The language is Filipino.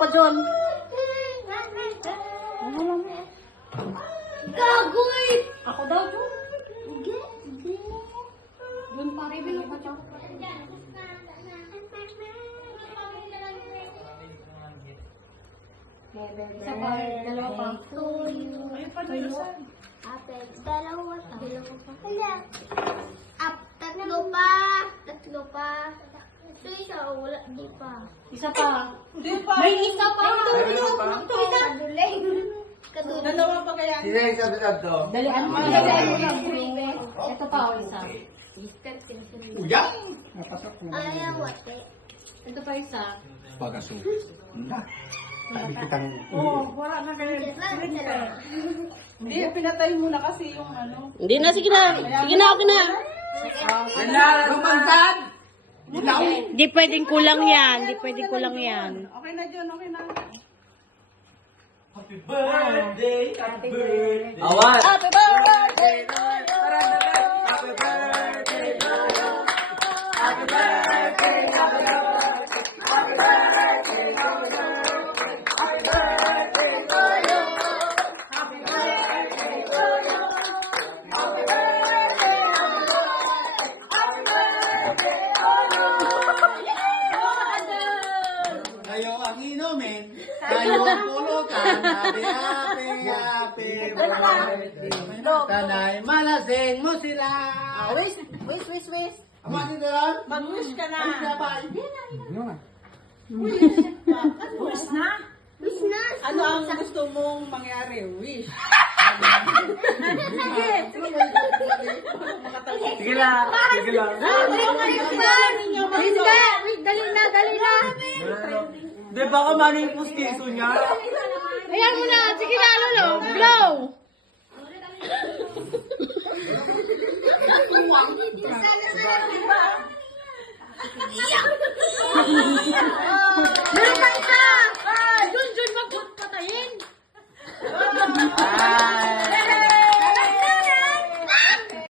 pa dyan. Gagoy! Ako daw dyan. Hindi. Doon pa rin pa dyan. Isa pa, dalawa pa. Ayun pa doon. Apple. Dalawa pa. Hala. Tatlo pa. Tatlo pa. So, isa, wala. Di pa. Isa pa. Hindi pa. May isa pa. Kadulog. Dalawa pa kaya. Sino yung sabi-sabi to? Dalian mo lang. Ito pa, o isa. Uya! Ayaw, wate. Ito pa isa. Pagaso. Sabi kitang... Oo, wala na kayo. Hindi, pinatay mo na kasi yung ano. Hindi na, sige na. Sige na, okay na. Wala! Lumagdan! Di pwedeng kulang yan. Di pwedeng kulang yan. Okay na, John. Okay na. Happy birthday! Happy birthday! Awan! Happy birthday! Happy birthday! Happy birthday! Happy Kayo ang inumin, kayo ang pulutan, happy, happy, happy birthday. Tanay, malasing mo sila. Wish. Amanin na lang. Mag-wish ka na. Wish na. Wish na. Ano ang gusto mong mangyari? Wish. Sige lang. Sige lang. Wish ka. Wish, dali na. Di ba ka mali yung pustiso niya? Ayan mo na. Sige na, Lolo. Blow. Meron pa isa.